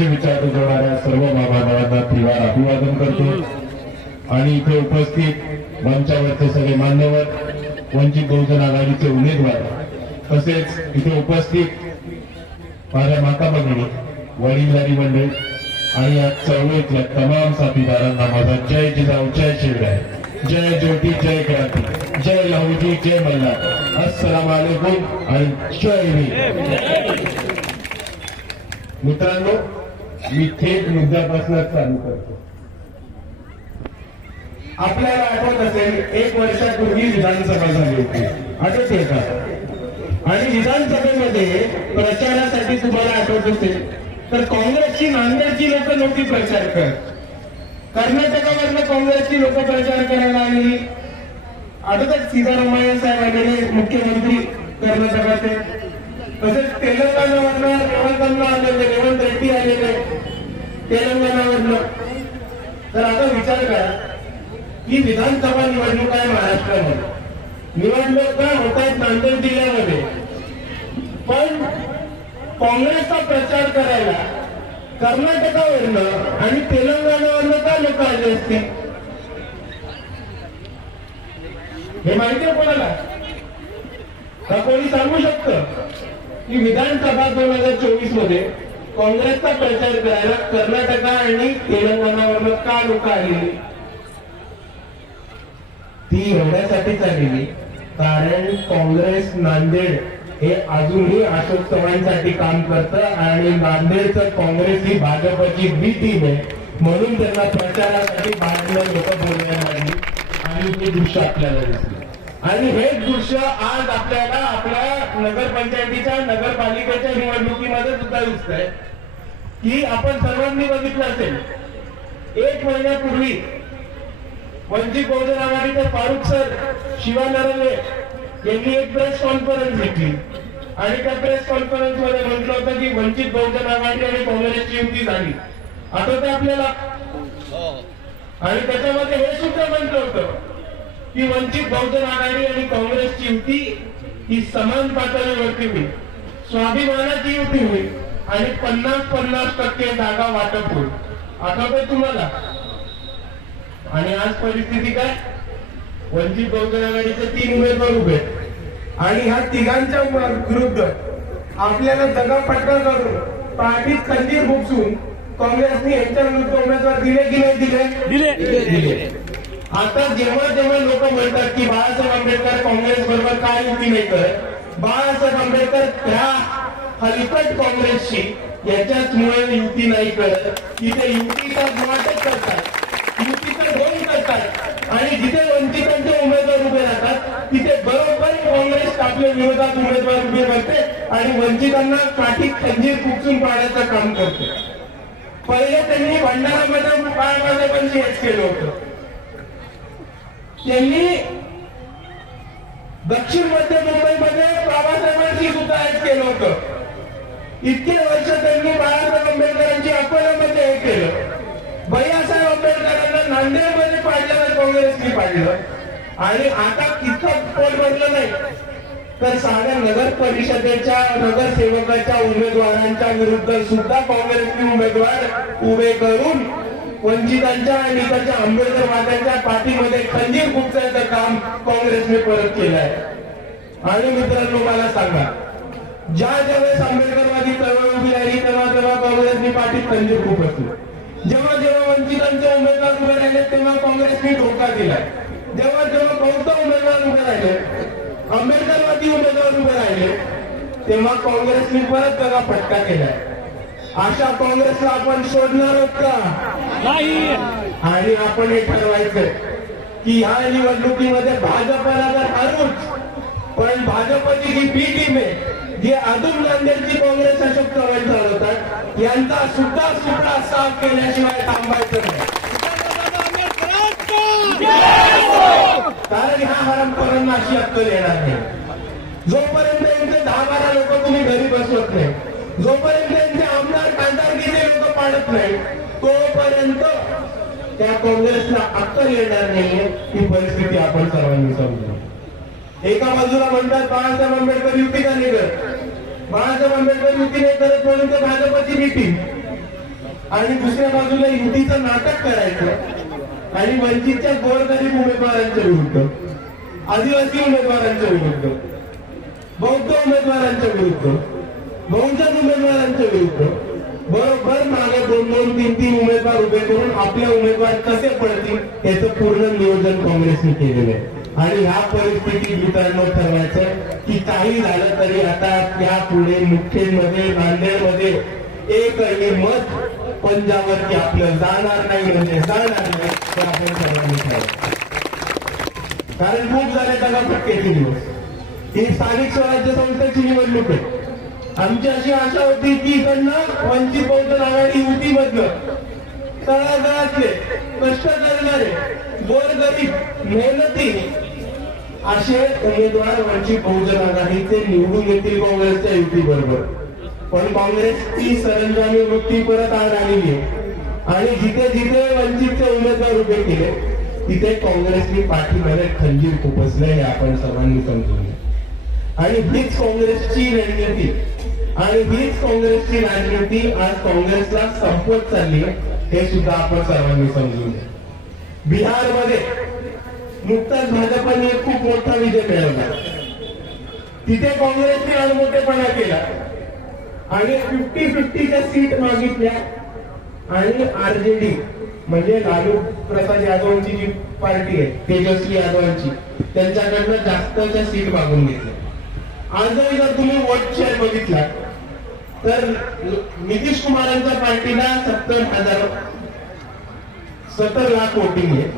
काँग्रेसचे विचार रुजवणाऱ्या सर्व महामानवांना त्रिवार अभिवादन करतो आणि इथे उपस्थित मंचावरचे सगळे मान्यवर, वंचित बहुजन आघाडीचे उमेदवार, तसेच इथे उपस्थित माझ्या माता भगिनी, वडीलधारी मंडळी आणि या चळवळीतल्या तमाम साथीदारांना माझा जय जिजाऊ, जय शिवराय, जय ज्योती, जय क्रांती, जय लहुजी, जय मल्हार, अस्सलाम वालेकुम आणि जय हिंद. मित्रांनो, मी थेट मुद्द्यापासूनच चालू करतो. आपल्याला आठवत असेल 1 वर्षापूर्वी विधानसभा झाली होती, आठवते का? आणि विधानसभेमध्ये प्रचारासाठी तुम्हाला आठवत असेल तर काँग्रेसची नांदेडची लोक नव्हती प्रचार करत, कर्नाटकावरनं काँग्रेसची लोक प्रचार करायला आलेली. आठवतात सिद्धरामय्या साहेब आलेले, मुख्यमंत्री कर्नाटकाचे. तसेच तेलंगणावरनं रेवंत रेड्डी आलेले तेलंगणावरनं. तर आता विचार करा की विधानसभा निवडणूक आहे महाराष्ट्रामध्ये, निवडणुका होत आहेत नांदेड जिल्ह्यामध्ये, पण काँग्रेसचा प्रचार करायला कर्नाटकावरनं आणि तेलंगणावरनं का लोक आले असते? हे माहिती आहे कोणाला? का कोणी सांगू शकतं की विधानसभा 2024 मध्ये काँग्रेसचा प्रचार करायला कर्नाटका आणि तेलंगणावरनं का लोक आलेली? ती एवढ्यासाठीच आलेली कारण काँग्रेस नांदेड हे अजूनही अशोक चव्हाणांसाठी काम करतं आणि नांदेडचं काँग्रेस ही भाजपची बी टीम आहे, म्हणून त्यांना प्रचारासाठी बाहेरनं लोक बोलण्याला लागली आणि ते दृश्य आपल्याला दिसले. आणि हे दृश्य आज आपल्याला आपल्या नगरपंचायतीच्या नगरपालिकेच्या निवडणुकीमध्ये सुद्धा दिसत आहे की आपण सर्वांनी बघितलं असेल 1 महिन्यापूर्वी वंचित बहुजन आघाडीचे फारुख सर शिवा नरले यांनी एक प्रेस कॉन्फरन्स घेतली आणि त्या प्रेस कॉन्फरन्स मध्ये म्हटलं होतं की वंचित बहुजन आघाडी आणि काँग्रेसची युती झाली. आठवतं आपल्याला? आणि त्याच्यामध्ये हे सुद्धा म्हटलं होतं की वंचित बहुजन आघाडी आणि काँग्रेसची युती ही समान पातळीवरती होईल, स्वाभिमानाची युती होईल आणि 50-50% जागा वाटप होईल. आठवतंय तुम्हाला? आणि आज परिस्थिती काय? वंचित बहुजन आघाडीचे 3 उमेदवार उभे आणि ह्या तिघांच्या विरुद्ध आपल्याला जगापट्टा करून पाठीत खंजीर खुपसून काँग्रेसने यांच्या विरुद्ध उमेदवार दिले की नाही दिले? आता जेव्हा जेव्हा लोक म्हणतात की बाळासाहेब आंबेडकर काँग्रेस बरोबर काय युती नाही करत, बाळासाहेब आंबेडकर त्या हलकट काँग्रेसशी याच्याचमुळे युती नाही करत, तिथे युतीचा नाटक करतात, युतीचा ढोंग करतात आणि जिथे वंचितांचे उमेदवार उभे राहतात तिथे बरोबर काँग्रेस आपल्या विरोधात उमेदवार उभे करते आणि वंचितांना काठीत खंजीर खुपसून पाडण्याचं काम करते. पहिले त्यांनी भंडारामध्ये काळामध्ये पण हेच केलं होतं. त्यांनी दक्षिण मध्य मुंबईमध्ये बाबासाहेबांशी सुद्धा हेच केलं होतं. इतके वर्ष त्यांनी बाळासाहेब आंबेडकरांची अकोल्यामध्ये हे केलं. भैयासाहेब आंबेडकरांना नांदेडमध्ये पाडलं तर काँग्रेसने पाडलं आणि आता तिथं पोट भरलं नाही तर साध्या नगर परिषदेच्या नगरसेवकाच्या उमेदवारांच्या विरुद्ध सुद्धा काँग्रेसने उमेदवार उभे करून वंचितांच्या आणि त्याच्या आंबेडकरवाद्यांच्या पाठीमध्ये खंजीर खुपसायचं काम काँग्रेसने परत केलं आहे. आणि मित्रांनो, मला सांगा, ज्या ज्यावेळेस आंबेडकरवादी चळवळ उभी राहिली तेव्हा तेव्हा काँग्रेसने पाठीत खंजीर खुपसली. जेव्हा जेव्हा वंचितांचे उमेदवार उभे राहिले तेव्हा काँग्रेसने धोका दिलाय. जेव्हा जेव्हा बौद्ध उमेदवार उभे राहिले, आंबेडकरवादी उमेदवार उभे राहिले, तेव्हा काँग्रेसने परत त्याला फटका केलाय. अशा काँग्रेसला आपण सोडणार आहोत का? नाही. आणि आपण हे ठरवायचं की ह्या निवडणुकीमध्ये भाजपला तर हारूच, पण भाजपची जी बी टीम आहे, जे अजून नांदेडची काँग्रेस अशोक चव्हाण चालवतात, यांचा सुद्धा सुपडा साफ केल्याशिवाय थांबायचं नाही. कारण ह्या हरामखोरांना अशी अक्कल येणार नाही. जोपर्यंत यांचे 10-12 लोक तुम्ही घरी बसवत नाही, जोपर्यंत यांचे आमदार खासदारकीचे लोक पाडत नाही, तोपर्यंत त्या काँग्रेसला अक्कल येणार नाहीये. ही परिस्थिती आपण सर्वांनी समजू. एका बाजूला म्हणतात बाळासाहेब आंबेडकर युती का नाही करत, बाळासाहेब आंबेडकर युती नाही करत म्हणून ते भाजपची मीटिंग. आणि दुसऱ्या बाजूला युतीचं नाटक करायचं आणि वंचितच्या गोरगरीब उमेदवारांच्या विरुद्ध, आदिवासी उमेदवारांच्या विरुद्ध, बौद्ध उमेदवारांच्या विरुद्ध, बहुजन उमेदवारांच्या विरुद्ध बरोबर मागे 2-2, 3-3 उमेदवार उभे करून आपले उमेदवार कसे पडतील याचं पूर्ण नियोजन काँग्रेसने केलेलं आहे. आणि ह्या परिस्थितीत मित्रांनो ठरवायचं की काही झालं तरी आता यापुढे मुख्यमध्ये नांदेडमध्ये एकही मत पंजाबवरती आपलं जाणार नाही, म्हणजे जाणार नाही तर आपण सर्वांनी ठरवायचं. कारण खूप झाले दगाफटक्याचे दिवस. ही स्थानिक स्वराज्य संस्थेची निवडणूक आहे. आमची अशी आशा होती की इकडनं वंचित बहुजन आघाडी युतीमधनं तळागाळातले कष्ट करणारे गोरगरीब मेहनती असे उमेदवार वंचित बहुजन आघाडीचे निवडून येतील काँग्रेसच्या युती बरोबर. पण काँग्रेसची सरंजामी वृत्ती परत आज आलेली आहे आणि जिथे जिथे वंचितचे उमेदवार उभे केले तिथे काँग्रेसनी पाठीमध्ये खंजीर खुपसले हे आपण सर्वांनी समजून घ्या. आणि हीच काँग्रेसची रणनीती आणि हीच काँग्रेसची राजनीती आज काँग्रेसला संपवत चालली हे सुद्धा आपण सर्वांनी समजून घ्या. बिहारमध्ये नुकताच भाजपने एक खूप मोठा विजय मिळवला. तिथे काँग्रेसने अनमोठेपणा केला आणि 50-50च्या सीट मागितल्या आणि आरजेडी म्हणजे लालू प्रसाद यादवांची जी पार्टी आहे, तेजस्वी यादवांची, त्यांच्याकडनं जास्तच्या सीट मागून घेतल्या. आजही जर तुम्ही वोट शेअर बघितला तर नितीश कुमारांच्या पार्टीला 70 लाख वोटिंग आहे,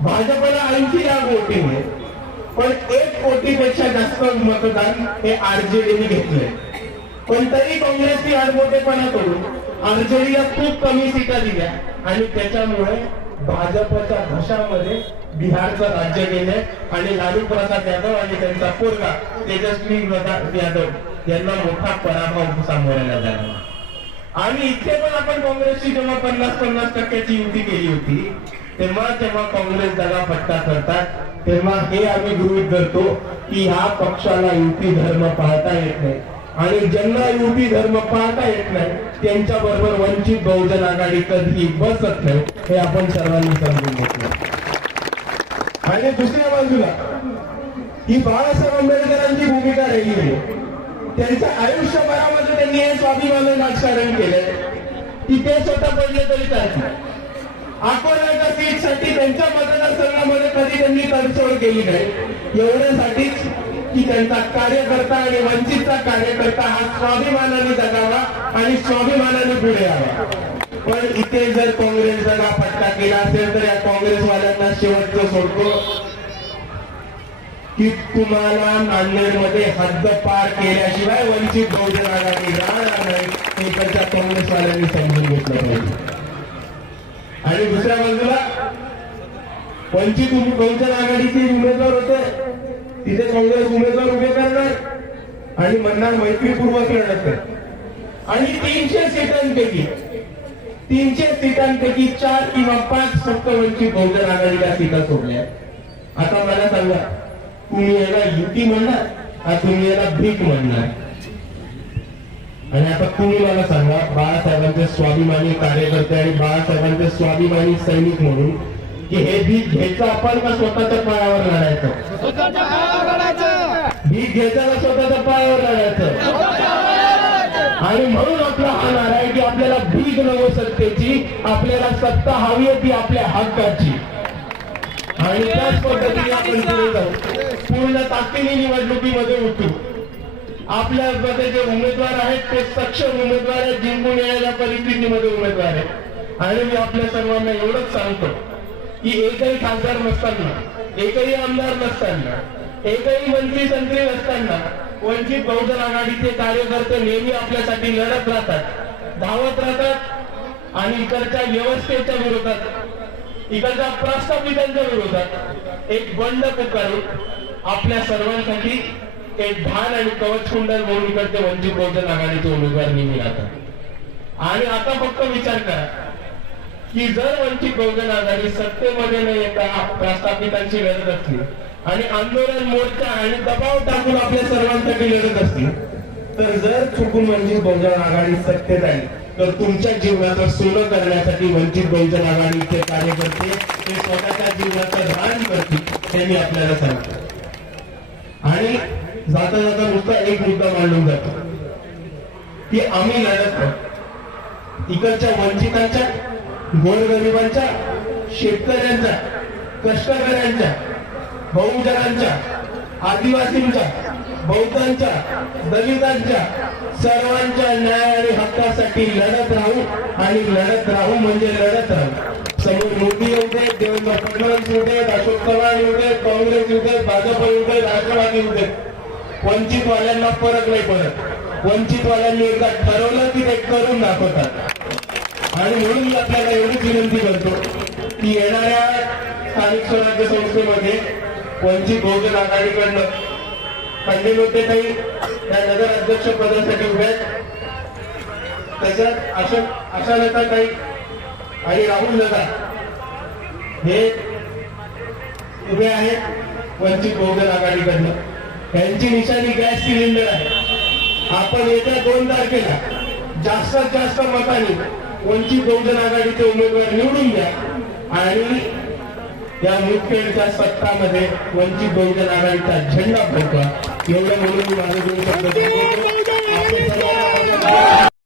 भाजपला 80 लाख वोटिंग आहे, पण 1 कोटीपेक्षा जास्त मतदान हे आरजेडीने घेतलंय. पण तरी काँग्रेसने आडमोठेपणा करून आरजेडीला खूप कमी सीटा दिल्या आणि त्याच्यामुळे भाजपच्या घशामध्ये बिहारचं राज्य गेले आणि लालू प्रसाद यादव आणि त्यांचा पोरगा तेजस्वी यादव यांना मोठा पराभव सामोऱ्याला झाला. आणि इथे पण आपण काँग्रेसची जेव्हा 50-50% युती केली होती तेव्हा काँग्रेस दगाफटका करतात तेव्हा हे आम्ही गृहीत धरतो की ह्या पक्षाला युती धर्म पाळता येत नाही आणि ज्यांना युती धर्म पाळता येत नाही त्यांच्या बरोबर वंचित बहुजन आघाडी कधी बसत नाही हे आपण सर्वांनी समजून घेतलं. आणि दुसऱ्या बाजूला ही बाळासाहेब आंबेडकरांची भूमिका राहिली आहे. त्यांच्या आयुष्यभरामध्ये त्यांनी हे स्वाभिमानी राजकारण केलंय की ते स्वतः पडले तरी चालतील. अकोल्याच्या सीटसाठी त्यांच्या मतदारसंघामध्ये कधी त्यांनी तडजोड केली नाही एवढ्यासाठीच की त्यांचा कार्यकर्ता आणि वंचितचा कार्यकर्ता हा स्वाभिमानाने जगावा आणि स्वाभिमानाने पुढे यावा. पण इथे जर काँग्रेस दगाफटका केला असेल तर या काँग्रेसवाल्यांना शेवटचं सोडतो की तुम्हाला नांदेडमध्ये हद्द पार केल्याशिवाय वंचित बहुजन आघाडी राहणार नाही हे इकडच्या काँग्रेसवाल्यांनी समजून घेतलं पाहिजे. आणि दुसऱ्या बाजूला वंचित बहुजन आघाडीचे उमेदवार होते तिथे काँग्रेस उमेदवार उभे करणार आणि म्हणणार मैत्रीपूर्वक लढत आहे. आणि 300 सीटांपैकी 4 किंवा 5 फक्त वंचित बहुजन आघाडीला सीटा सोडल्या. आता मला सांगा तुम्ही याला युती म्हणणार का तुम्ही याला भीक म्हणणार? आणि आता तुम्ही मला सांगा बाळासाहेबांचे स्वाभिमानी कार्यकर्ते आणि बाळासाहेबांचे स्वाभिमानी सैनिक म्हणून की हे भीक घ्यायचं आपण का स्वतःच्या पायावर लढायचं? भीक घ्यायचं का स्वतःच्या पायावर लढायचं? आणि म्हणून आपला हा नारा आहे की आपल्याला भीक नको सत्तेची, आपल्याला सत्ता हवी आहे ती आपल्या हक्काची. आणि त्याच पद्धतीने आपण पुढे जाऊ, पूर्ण ताकदीने निवडणुकीमध्ये उतरू. आपल्यामध्ये जे उमेदवार आहेत ते सक्षम उमेदवार आहेत, जिंकून येण्याच्या परिस्थितीमध्ये उमेदवार आहेत. आणि मी आपल्या सर्वांना एवढंच सांगतो की एकही खासदार नसताना, एकही आमदार नसताना, एकही मंत्री संत्री नसताना वंचित बहुजन आघाडीचे कार्यकर्ते नेहमी आपल्यासाठी लढत राहतात, धावत राहतात आणि इकडच्या व्यवस्थेच्या विरोधात, इकडच्या प्रस्थापितांच्या विरोधात एक बंड पुकारून आपल्या सर्वांसाठी एक भान आणि कवच कुंडल म्हणून इकडचे वंचित बहुजन आघाडीचे उमेदवार नेहमी राहतात. आणि आता फक्त विचार करा की जर वंचित बहुजन आघाडी सत्तेमध्ये न येता प्रस्थापितांची लढत असली आणि आंदोलन मोर्चा आणि दबाव टाकून आपल्या सर्वांसाठी लढत असली तर जर चुकून वंचित बहुजन आघाडी सत्तेत आली तर तुमच्या जीवनाचं सोनं करण्यासाठी वंचित बहुजन आघाडीचे कार्यकर्ते ते स्वतःच्या जीवनाचं रान करतील, त्यांनी आपल्याला सांगितलं. आणि जाता जाता नुसता एक मुद्दा मांडून जातो की आम्ही लढत आहोत इकडच्या वंचितांच्या, गोरगरिबांच्या, शेतकऱ्यांच्या, कष्टकऱ्यांच्या, बहुजनांच्या, आदिवासींच्या, बौद्धांच्या, दलितांच्या, सर्वांच्या न्याय आणि हक्कासाठी लढत राहू. आणि लढत राहू म्हणजे लढत राहू. समोर मोदी येऊ दे, देवेंद्र फडणवीस येऊ दे, अशोक चव्हाण येऊ दे, काँग्रेस येऊ दे, भाजप येऊ दे, राष्ट्रवादी येऊ दे, वंचितवाल्यांना फरक नाही पडत. वंचितवाल्यांनी एकदा ठरवलं की ते करून दाखवतात. आणि म्हणून मी आपल्याला एवढीच विनंती करतो की येणाऱ्या स्थानिक स्वराज्य संस्थेमध्ये वंचित बहुजन आघाडीकडनं खंडेलोटेताई त्या नगर अध्यक्ष पदासाठी उभ्या आहेत. त्याच्यात आशा नेताताई आणि राहुल नदा हे उभे आहेत वंचित बहुजन आघाडीकडनं. त्यांची निशाणी गॅस सिलेंडर आहे. आपण येत्या 2 तारखेला जास्तीत जास्त मतांनी वंचित बहुजन आघाडीचे उमेदवार निवडून द्या आणि या मुदखेडच्या सत्तामध्ये वंचित बहुजन आघाडीचा झेंडा फडकवा. एवढं म्हणून माझे 2 शब्द